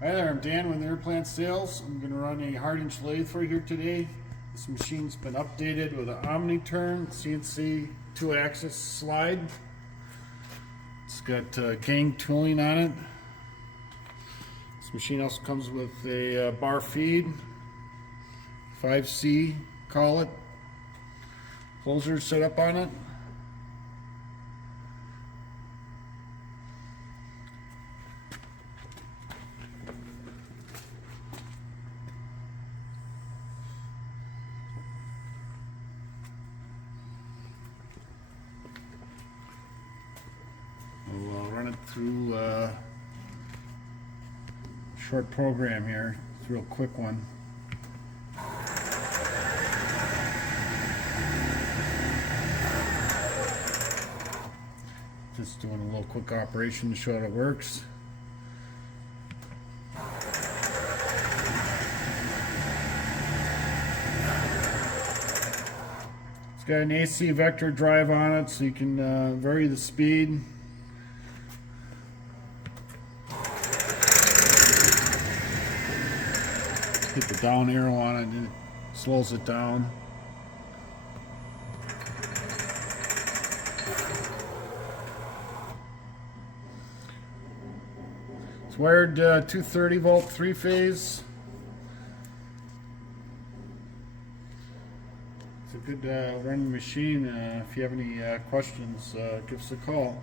Hi there, I'm Dan with Interplant Sales. I'm going to run a Hardinge lathe for you here today. This machine's been updated with an Omni-Turn CNC 2-axis slide. It's got gang tooling on it. This machine also comes with a bar feed, 5C call it, closer set up on it. We'll run it through a short program here. It's a real quick one. Just doing a little quick operation to show how it works. It's got an AC vector drive on it, so you can vary the speed. Hit the down arrow on it and it slows it down. It's wired 230 volt 3-phase. It's a good running machine. If you have any questions, give us a call.